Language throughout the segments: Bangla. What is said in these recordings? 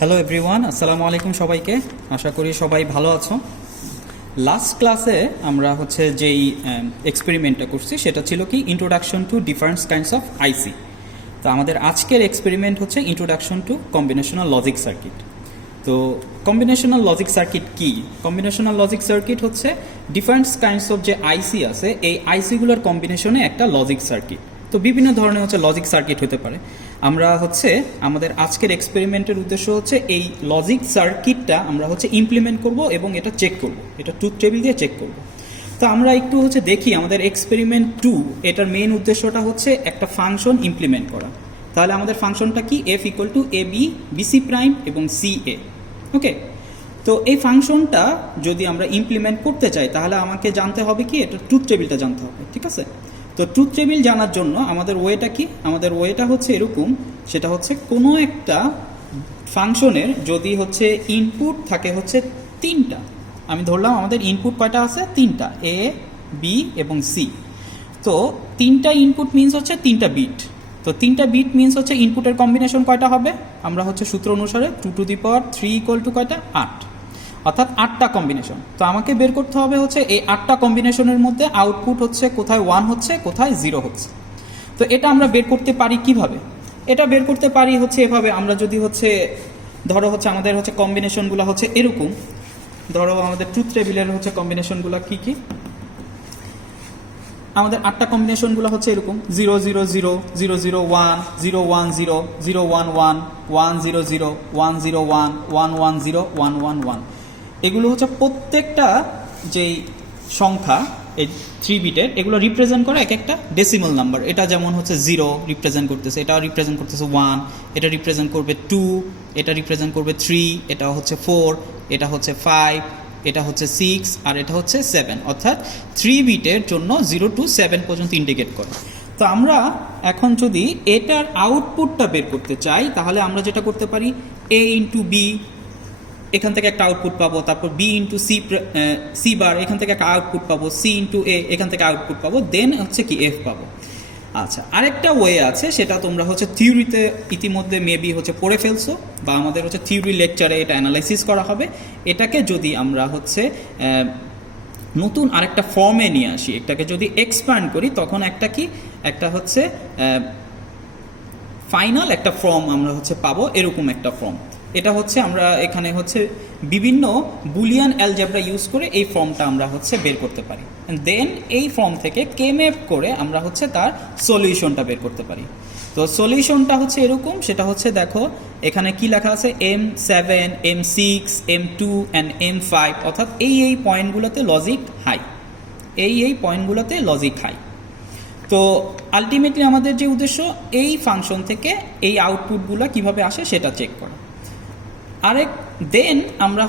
হ্যালো এভরিওয়ান, আসসালামু আলাইকুম সবাইকে। আশা করি সবাই ভালো আছো। লাস্ট ক্লাসে আমরা যেই এক্সপেরিমেন্টটা করছি সেটা ছিল কি introduction to different kinds of IC. তো আমাদের আজকের এক্সপেরিমেন্ট হচ্ছে introduction to combinational logic circuit. তো কম্বিনেশনাল লজিক সার্কিট কি? কম্বিনেশনাল লজিক সার্কিট হচ্ছে ডিফারেন্ট কাইন্ডস অফ যে আইসি আছে, এই আইসিগুলোর কম্বিনেশনে একটা লজিক সার্কিট। তো বিভিন্ন ধরনের লজিক সার্কিট হতে পারে। আমরা আমাদের আজকের এক্সপেরিমেন্টের উদ্দেশ্য হচ্ছে এই লজিক সার্কিটটা আমরা ইমপ্লিমেন্ট করব এবং এটা চেক করব, এটা ট্রুথ টেবিল দিয়ে চেক করব। তো আমরা একটু দেখি আমাদের এক্সপেরিমেন্ট 2, এটার মেইন উদ্দেশ্যটা হচ্ছে একটা ফাংশন ইমপ্লিমেন্ট করা। তাহলে আমাদের ফাংশনটা কি? F equal to A B, BC prime এবং সি এ। ওকে, তো এই ফাংশনটা যদি আমরা ইমপ্লিমেন্ট করতে চাই তাহলে আমাকে জানতে হবে কি, এটা ট্রুথ টেবিলটা জানতে হবে। ঠিক আছে, তো ট্রুথ টেবিল জানার জন্য আমাদের ওয়েটা কি? আমাদের ওয়েটা এরকম, সেটা কোনো একটা ফাংশনের যদি ইনপুট থাকে তিনটা। আমি ধরলাম আমাদের ইনপুট কয়টা আছে? তিনটা, এ বি এবং সি। তো তিনটা ইনপুট মিনস তিনটা বিট। তো তিনটা বিট মিনস ইনপুটের কম্বিনেশন কয়টা হবে? আমরা সূত্র অনুসারে 2 to the power 3 equal to কয়টা? 8, অর্থাৎ 8টা কম্বিনেশন। তো আমাকে বের করতে হবে এই 8টা কম্বিনেশনের মধ্যে আউটপুট কোথায় 1 হচ্ছে, কোথায় 0 হচ্ছে। তো এটা আমরা বের করতে পারি কিভাবে? এটা বের করতে পারি এভাবে। আমরা যদি ধরো আমাদের কম্বিনেশনগুলো এরকম। ধরো আমাদের ট্রুথ টেবিলের কম্বিনেশনগুলো কি কি? আমাদের 8টা কম্বিনেশনগুলো এরকম: 0 0 0 0 0 1 0 1 0 0 1 1 1 0 0 1 0 1 1 1 0 1 1 1। এগুলো প্রত্যেকটা যেই সংখ্যা এই 3 বিটের, এগুলো রিপ্রেজেন্ট করে এক একটা ডেসিমাল নাম্বার। এটা যেমন 0 রিপ্রেজেন্ট করতেছে, এটা রিপ্রেজেন্ট করতেছে 1, এটা রিপ্রেজেন্ট করবে 2, এটা রিপ্রেজেন্ট করবে 3, এটা 4, এটা 5, এটা 6 আর এটা 7। অর্থাৎ 3 বিটের জন্য 0 to 7 পর্যন্ত ইন্ডিকেট করে। তো আমরা এখন যদি এটার আউটপুটটা বের করতে চাই তাহলে আমরা যেটা করতে পারি, এ ইন্টু বি, এখান থেকে একটা আউটপুট পাবো। তারপর বি ইন্টু সি বার, এখান থেকে একটা আউটপুট পাবো। সি ইন্টু এ, এখান থেকে আউটপুট পাবো। দেন কি এফ পাবো। আচ্ছা, আরেকটা ওয়ে আছে, সেটা তোমরা থিওরিতে ইতিমধ্যে মেবি পড়ে ফেলছো, বা আমাদের থিওরি লেকচারে এটা অ্যানালাইসিস করা হবে। এটাকে যদি আমরা নতুন আরেকটা ফর্মে নিয়ে আসি, এটাকে যদি এক্সপ্যান্ড করি, তখন একটা ফাইনাল একটা ফর্ম আমরা পাবো, এরকম একটা ফর্ম। এটা আমরা এখানে বিভিন্ন বুলিয়ান অ্যালজেব্রা ইউজ করে এই ফর্মটা আমরা বের করতে পারি। দেন এই ফর্ম থেকে কেম্যাপ করে আমরা তার সলিউশনটা বের করতে পারি। তো সলিউশনটা এরকম, সেটা দেখো এখানে কি লেখা আছে, M7 M6 M2 and M5, অর্থাৎ এই পয়েন্টগুলোতে লজিক হাই, এই পয়েন্টগুলোতে লজিক হাই। তো আলটিমেটলি আমাদের যে উদ্দেশ্য, এই ফাংশন থেকে এই আউটপুটগুলো কিভাবে আসে সেটা চেক করা। দেন আমরা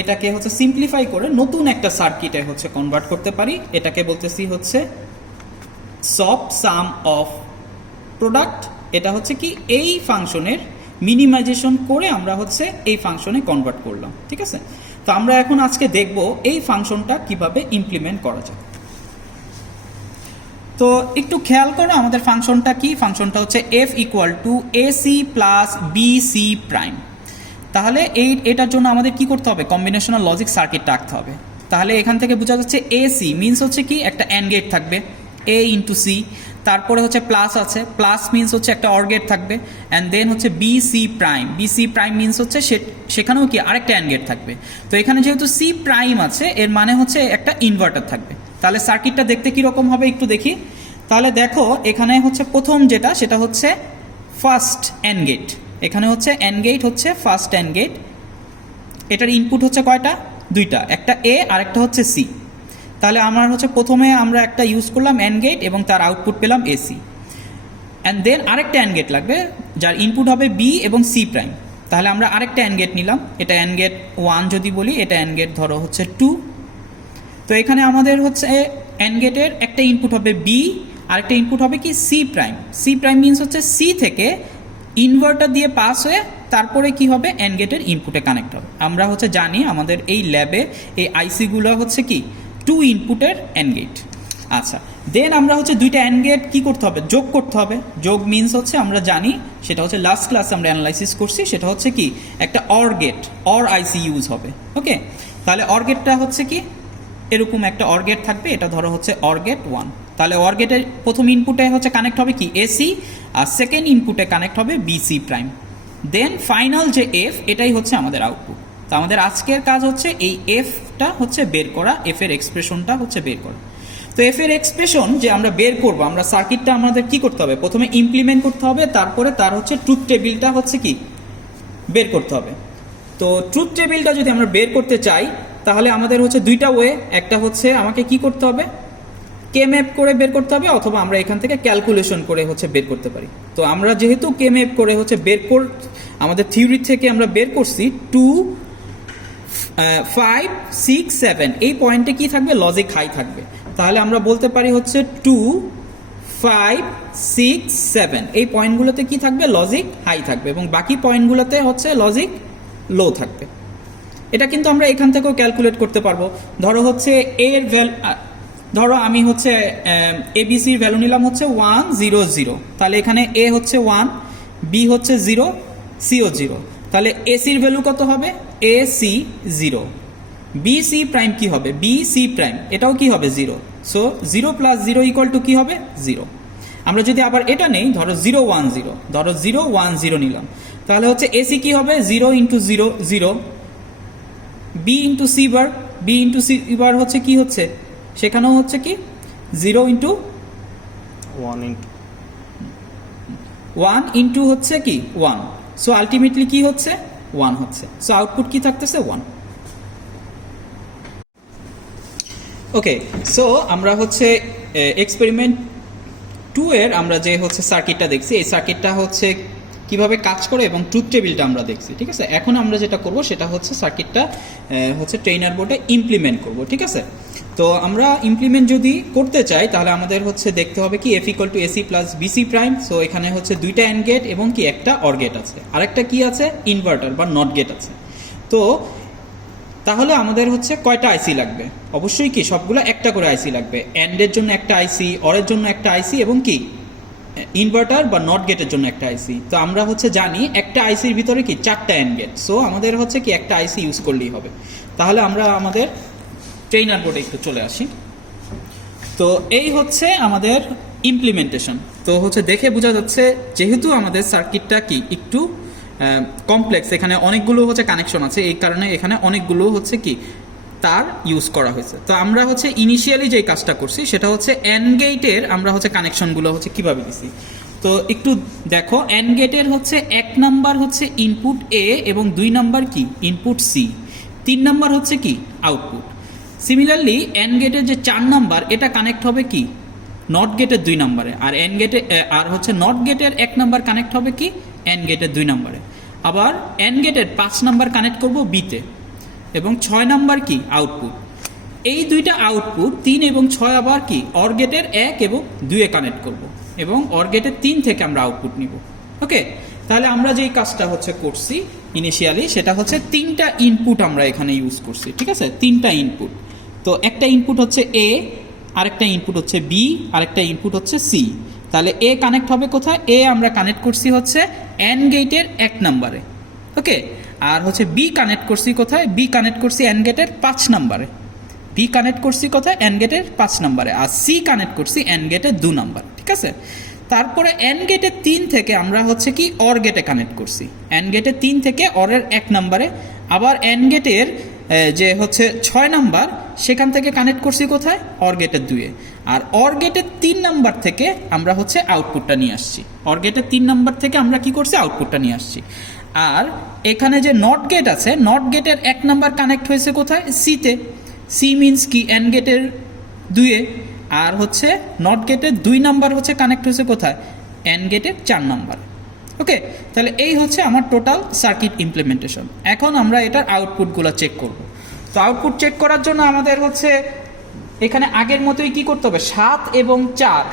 এটাকে সিম্পলিফাই করে নতুন একটা সার্কিটে কনভার্ট করতে পারি। এটাকে বলতেছি সাম অফ প্রোডাক্ট। এটা কি এই ফাংশনের মিনিমাইজেশন করে আমরা এই ফাংশনে কনভার্ট করলাম। ঠিক আছে, তো আমরা এখন আজকে দেখব এই ফাংশনটা কিভাবে ইমপ্লিমেন্ট করা যায়। তো একটু খেয়াল করো আমাদের ফাংশনটা কি। ফাংশনটা F equal to AC plus BC prime. তাহলে এটার জন্য আমাদের কি করতে হবে? কম্বিনেশনাল লজিক সার্কিটটা আঁকতে হবে। তাহলে এখান থেকে বোঝা যাচ্ছে এসি মিনস কি, একটা অ্যান্ড গেট থাকবে, এ ইন্টু সি, তারপরে প্লাস আছে, প্লাস মিনস একটা অর গেট থাকবে, and then BC prime. BC prime means সেখানেও কি আরেকটা অ্যান্ড গেট থাকবে। তো এখানে যেহেতু সি প্রাইম আছে, এর মানে একটা ইনভার্টার থাকবে। তাহলে সার্কিটটা দেখতে কীরকম হবে একটু দেখি। তাহলে দেখো এখানে প্রথম যেটা, সেটা ফার্স্ট অ্যান্ড গেট। এখানে and gate first and gate. এটার ইনপুট কয়টা? দুইটা, একটা এ আর একটা সি। তাহলে আমার প্রথমে আমরা একটা ইউজ করলাম অ্যান্ড গেট এবং তার আউটপুট পেলাম এসি। অ্যান্ড দেন আরেকটা অ্যান্ড গেট লাগবে যার ইনপুট হবে বি এবং সি প্রাইম। তাহলে আমরা আরেকটা অ্যান্ড গেট নিলাম। এটা অ্যান্ড গেট 1 যদি বলি, এটা অ্যান্ড গেট ধরো 2। তো এখানে আমাদের অ্যান্ড গেটের একটা ইনপুট হবে বি, আরেকটা ইনপুট হবে কি C prime. C prime means C থেকে ইনভার্টার দিয়ে পাস হয়ে তারপরে কি হবে, অ্যান্ড গেটের ইনপুটে কানেক্ট হবে। আমরা জানি আমাদের এই ল্যাবে এই আইসিগুলো কি 2 ইনপুটের অ্যান্ড গেট। আচ্ছা, দেন আমরা হচ্ছে দুইটা অ্যান্ড গেট কি করতে হবে, যোগ করতে হবে। যোগ মিনস হচ্ছে আমরা জানি সেটা হচ্ছে লাস্ট ক্লাসে আমরা অ্যানালাইসিস করছি, সেটা হচ্ছে কি একটা or gate, or IC use হবে। ওকে, তাহলে অর গেটটা হচ্ছে কি এরকম একটা অর গেট থাকবে, এটা ধরো হচ্ছে অর গেট 1। তাহলে অর গেটের প্রথম ইনপুটে হচ্ছে কানেক্ট হবে কি এসি, আর সেকেন্ড ইনপুটে কানেক্ট হবে বিসি প্রাইম। দেন ফাইনাল যে এফ, এটাই হচ্ছে আমাদের আউটপুট। তো আমাদের আজকের কাজ হচ্ছে এই এফটা হচ্ছে বের করা, এফ এর এক্সপ্রেশনটা হচ্ছে বের করা। তো এফ এর এক্সপ্রেশন যে আমরা বের করব, আমরা সার্কিটটা আমাদের কি করতে হবে, প্রথমে ইমপ্লিমেন্ট করতে হবে, তারপরে তার হচ্ছে ট্রুথ টেবিলটা হচ্ছে কি বের করতে হবে। তো ট্রুথ টেবিলটা যদি আমরা বের করতে চাই তাহলে আমাদের হচ্ছে দুইটা ওয়ে, একটা হচ্ছে আমাকে কি করতে হবে, কে ম্যাপ করে বের করতে হবে, অথবা আমরা এখান থেকে ক্যালকুলেশন করে হচ্ছে বের করতে পারি। তো আমরা যেহেতু কে ম্যাপ করে হচ্ছে আমাদের থিওরি থেকে আমরা বের করছি 2, 5, 6, 7 এই পয়েন্টে কি থাকবে, লজিক হাই থাকবে। তাহলে আমরা বলতে পারি হচ্ছে 2, 5, 6, 7 এই পয়েন্টগুলোতে কি থাকবে, লজিক হাই থাকবে, এবং বাকি পয়েন্টগুলোতে হচ্ছে লজিক লো থাকবে। এটা কিন্তু আমরা এখান থেকেও ক্যালকুলেট করতে পারবো। ধরো হচ্ছে ধরো আমি হচ্ছে এবিসির ভ্যালু নিলাম হচ্ছে 1, 0, 0, তাহলে এখানে এ হচ্ছে 1, বি হচ্ছে 0, সিও 0, তাহলে এসির ভ্যালু কত হবে, A C 0, B C prime কি হবে, বি সি প্রাইম এটাও কি হবে 0। সো 0 প্লাস 0 ইকুয়াল টু কি হবে 0। আমরা যদি আবার এটা নেই, ধরো 0, 1, 0, ধরো 0, 1, 0 নিলাম, তাহলে হচ্ছে এসি কি হবে 0 into 0, 0, B into C bar, B into C bar হচ্ছে কি হচ্ছে, সেখানেও হচ্ছে কি 0 ইন্টু 1 ইন্টু হচ্ছে কি 1। সো আলটিমেটলি কি হচ্ছে 1 হচ্ছে। সো আউটপুট কি থাকতেছে 1। ওকে, সো আমরা হচ্ছে এক্সপেরিমেন্ট 2 এর আমরা যে হচ্ছে সার্কিটটা দেখছি, এই সার্কিটটা হচ্ছে কিভাবে কাজ করে এবং ট্রুথ টেবিলটা আমরা দেখছি। ঠিক আছে, এখন আমরা যেটা করব সেটা হচ্ছে সার্কিটটা হচ্ছে ট্রেইনার বোর্ডে ইমপ্লিমেন্ট করব। ঠিক আছে, তো আমরা ইমপ্লিমেন্ট যদি করতে চাই তাহলে আমাদের হচ্ছে দেখতে হবে কি F equal to AC plus BC prime. So এখানে হচ্ছে দুইটা অ্যান্ড গেট এবং কি একটা অর গেট আছে, আরেকটা কি আছে, ইনভার্টার বা নট গেট আছে। তো তাহলে আমাদের হচ্ছে কয়টা আইসি লাগবে, অবশ্যই কি সবগুলো একটা করে আইসি লাগবে। অ্যান্ডের জন্য একটা আইসি, অরের জন্য একটা আইসি, এবং কি ইনভার্টার বা নট গেটের জন্য একটা আইসি। তো আমরা হচ্ছে জানি একটা আইসির ভিতরে কি 4টা অ্যান্ড গেট। সো আমাদের হচ্ছে কি একটা আইসি ইউজ করলেই হবে। তাহলে আমরা আমাদের ট্রেইনার বোর্ডে একটু চলে আসি। তো এই হচ্ছে আমাদের ইমপ্লিমেন্টেশন। তো হচ্ছে দেখে বোঝা যাচ্ছে যেহেতু আমাদের সার্কিটটা কি একটু কমপ্লেক্স, এখানে অনেকগুলো হচ্ছে কানেকশন আছে, এই কারণে এখানে অনেকগুলো হচ্ছে কি তার ইউজ করা হয়েছে। তো আমরা হচ্ছে ইনিশিয়ালি যে কাজটা করছি সেটা হচ্ছে এন্ড গেটের আমরা হচ্ছে কানেকশনগুলো হচ্ছে কিভাবে দিছি। তো একটু দেখো, এন্ড গেটের হচ্ছে 1 নাম্বার হচ্ছে ইনপুট এ এবং 2 নাম্বার কি ইনপুট সি, 3 নাম্বার হচ্ছে কি আউটপুট। সিমিলারলি এন্ড গেটের যে 4 নাম্বার এটা কানেক্ট হবে কি নট গেটের 2 নাম্বারে, আর এন্ড গেটে আর হচ্ছে নট গেটের 1 নাম্বার কানেক্ট হবে কি এন্ড গেটের 2 নাম্বারে। আবার এন্ড গেটের 5 নাম্বার কানেক্ট করব বিতে, এবং 6 নাম্বার কি আউটপুট। এই দুইটা আউটপুট 3 এবং 6 আবার কি অর গেটের 1 এবং 2 এ কানেক্ট করব, এবং অর গেটের 3 থেকে আমরা আউটপুট নিব। ওকে, তাহলে আমরা যেই কাজটা হচ্ছে করছি ইনিশিয়ালি সেটা হচ্ছে 3টা ইনপুট আমরা এখানে ইউজ করছি। ঠিক আছে, 3টা ইনপুট। তো একটা ইনপুট হচ্ছে এ, আরেকটা ইনপুট হচ্ছে বি, আরেকটা ইনপুট হচ্ছে সি। তাহলে এ কানেক্ট হবে কোথায়, এ আমরা কানেক্ট করছি হচ্ছে এন্ড গেটের 1 নাম্বারে। ওকে, আর হচ্ছে বি কানেক্ট করছি কোথায়, বি কানেক্ট করছি এন্ড গেটের 5 নাম্বারে, বি কানেক্ট করছি কোথায় এন্ড গেটের 5 নাম্বারে, আর সি কানেক্ট করছি এন্ড গেটের 2 নাম্বার। ঠিক আছে, তারপরে এন্ড গেটের 3 থেকে আমরা হচ্ছে কি অর গেটে কানেক্ট করছি, এন্ড গেটের 3 থেকে অরের 1 নাম্বারে, আবার এন্ড গেটের যে হচ্ছে 6 নাম্বার সেখান থেকে কানেক্ট করছি কোথায় অর গেটের 2-এ, আর অর গেটের 3 নাম্বার থেকে আমরা হচ্ছে আউটপুটটা নিয়ে আসছি, অর গেটের 3 নাম্বার থেকে আমরা কি করছি আউটপুটটা নিয়ে আসছি। আর এখানে যে নট গেট আছে, নট গেটের 1 নাম্বার কানেক্ট হয়েছে কোথায় সিতে, সি মিনস কি এন্ড গেটের 2-এ, আর হচ্ছে নট গেটের 2 নাম্বার হচ্ছে কানেক্ট হয়েছে কোথায় এন্ড গেটের 4 নাম্বার। ওকে, তাহলে এই হচ্ছে আমার টোটাল সার্কিট ইমপ্লিমেন্টেশন। এখন আমরা এটার আউটপুটগুলো চেক করব। তো আউটপুট চেক করার জন্য আমাদের হচ্ছে এখানে আগের মতোই কি করতে হবে, 7 এবং 4,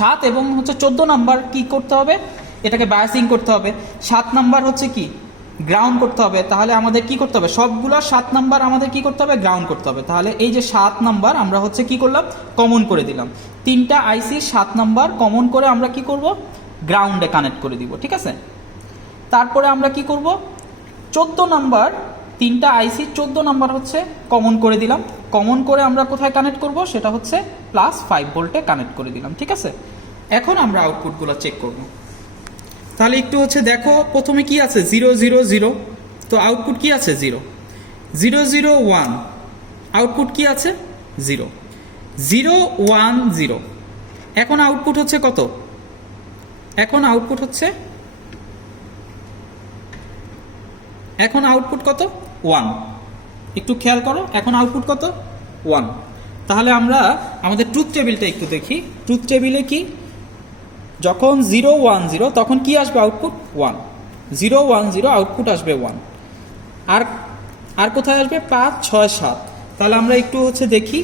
7 এবং হচ্ছে 14 নাম্বার কি করতে হবে, এটাকে বায়াসিং করতে হবে। 7 নাম্বার হচ্ছে কি গ্রাউন্ড করতে হবে, তাহলে আমাদের কি করতে হবে, সবগুলো 7 নাম্বার আমাদের কি করতে হবে, গ্রাউন্ড করতে হবে। তাহলে এই যে 7 নাম্বার আমরা হচ্ছে কি করলাম, কমন করে দিলাম। 3টা আইসি 7 নাম্বার কমন করে আমরা কি করব, গ্রাউন্ডে কানেক্ট করে দিব, ঠিক আছে। তারপরে আমরা কি করব, 14 নাম্বার, 3টা আইসি 14 নাম্বার হচ্ছে কমন করে দিলাম। কমন করে আমরা কোথায় কানেক্ট করব, সেটা হচ্ছে +5 ভোল্টে কানেক্ট করে দিলাম, ঠিক আছে। এখন আমরা আউটপুটগুলো চেক করব। তাহলে একটু হচ্ছে দেখো, প্রথমে কি আছে 0 0 0, তো আউটপুট কি আছে 0 0 0 1, আউটপুট কি আছে 0 0 1 0। এখন আউটপুট হচ্ছে কত, এখন আউটপুট হচ্ছে, এখন আউটপুট কত 1, একটু খেয়াল করো, এখন আউটপুট কত 1। তাহলে আমরা আমাদের ট্রুথ টেবিলটা একটু দেখি। ট্রুথ টেবিলে কি, যখন 0 1 0 তখন কি আসবে, আউটপুট 1, 0 1 0 আউটপুট আসবে 1। আর কোথায় আসবে 5 6 7। তাহলে আমরা একটু হচ্ছে দেখি,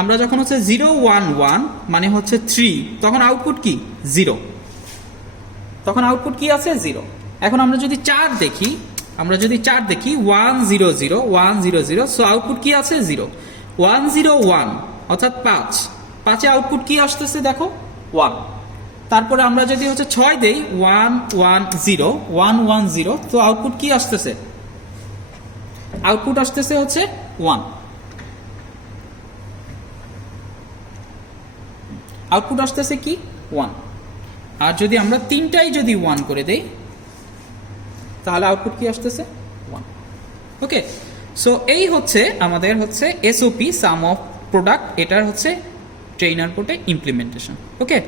আমরা যখন হচ্ছে 0 1 1 মানে হচ্ছে 3, তখন আউটপুট কি 0, তখন আউটপুট কি আছে 0। এখন আমরা যদি 4 দেখি, আমরা যদি 4 দেখি 1 0 0 1 0 0, সো আউটপুট কি আছে 0 1 0 1, অর্থাৎ 5 এ আউটপুট কি আসতেছে দেখো 1। তারপরে আমরা যদি হচ্ছে 6 দেই 1 1 0 1 1 0, তো আউটপুট কি আসতেছে, আউটপুট আসতেছে হচ্ছে 1, আউটপুট আসতেছে কি 1। আর যদি আমরা 3টাই যদি 1 করে দেই, তাহলে আউটপুট কি আসতেছে 1। ওকে, সো এই হচ্ছে আমাদের হচ্ছে এসওপি সাম অফ প্রোডাক্ট, এটার হচ্ছে ট্রেইনার পোর্টে ইমপ্লিমেন্টেশন। ওকে।